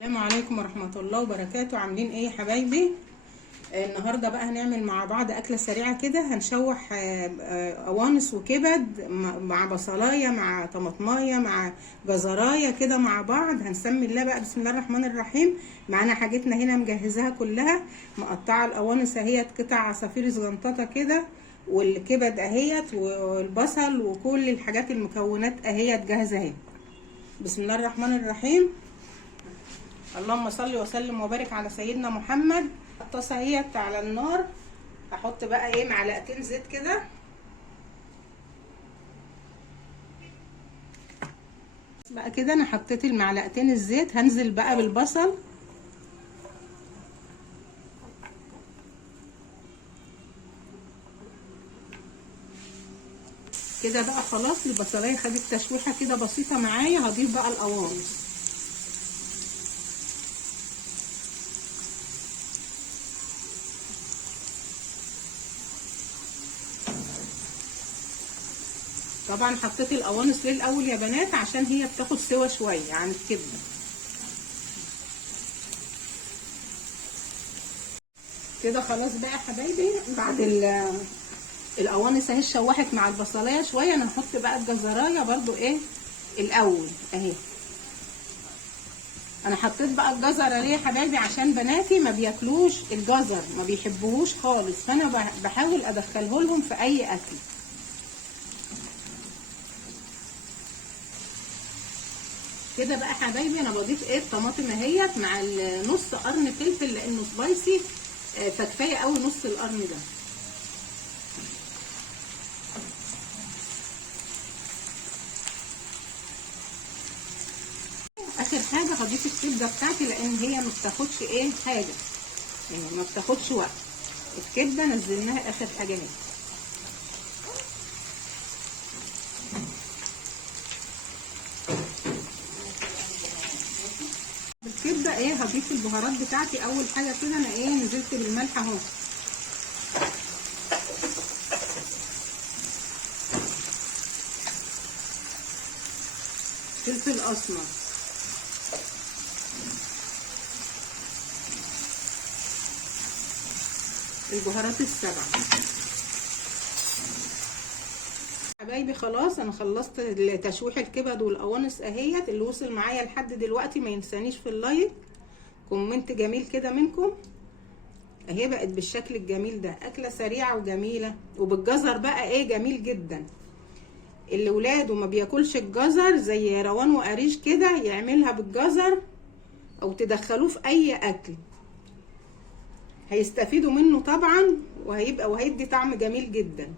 السلام عليكم ورحمة الله وبركاته. عاملين ايه يا حبايبي؟ النهاردة بقى هنعمل مع بعض أكلة سريعة كده. هنشوح قوانص وكبد مع بصلاية مع طماطماية مع جزراية كده مع بعض. هنسمي الله بقى، بسم الله الرحمن الرحيم. معانا حاجتنا هنا مجهزاها كلها، مقطعة القوانص اهيت قطع عصافير صغنططة كده، والكبد اهيت والبصل وكل الحاجات المكونات اهيت جاهزة اهي. بسم الله الرحمن الرحيم. اللهم صل وسلم وبارك على سيدنا محمد. الطاسه اهيت على النار. هحط بقى ايه معلقتين زيت كده، بقى كده انا حطيت المعلقتين الزيت. هنزل بقى بالبصل كده بقى. خلاص البصلايه خدت تشويحه كده بسيطه معايا. هضيف بقى القوانص. طبعا حطيت القوانص ليه الاول يا بنات؟ عشان هي بتاخد سوا شويه عن الكبده. كده خلاص بقى يا حبايبي، بعد القوانص اهي اتشوحت مع البصلايه شويه. انا هحط بقى الجزرايه برضو ايه الاول اهي. انا حطيت بقى الجزر ليه يا حبايبي؟ عشان بناتي ما بياكلوش الجزر، ما بيحبوهوش خالص، فانا بحاول ادخله لهم في اي اكل. كده بقى يا حبايبي انا بضيف ايه الطماطم اهيت مع نص قرن فلفل لانه سبايسي، فكفايه قوي نص القرن ده. اخر حاجه هضيف الكبده بتاعتي، لان هي ما بتاخدش ايه حاجه، يعني ما بتاخدش وقت. الكبده نزلناها اخر حاجه اهي. الكبده ايه هضيف البهارات بتاعتي. اول حاجه كده انا ايه نزلت بالملح اهو، فلفل اسمر، البهارات السبعه. حبايبي خلاص انا خلصت تشويح الكبد والقوانص اهيت. اللي وصل معايا لحد دلوقتي ما ينسانيش في اللايك، كومنت جميل كده منكم. اهي بقت بالشكل الجميل ده. اكله سريعه وجميله، وبالجزر بقى ايه جميل جدا. اللي ولاده ما بياكلش الجزر زي روان وقريش كده يعملها بالجزر، او تدخلوه في اي اكل هيستفيدوا منه طبعا، وهيدي طعم جميل جدا.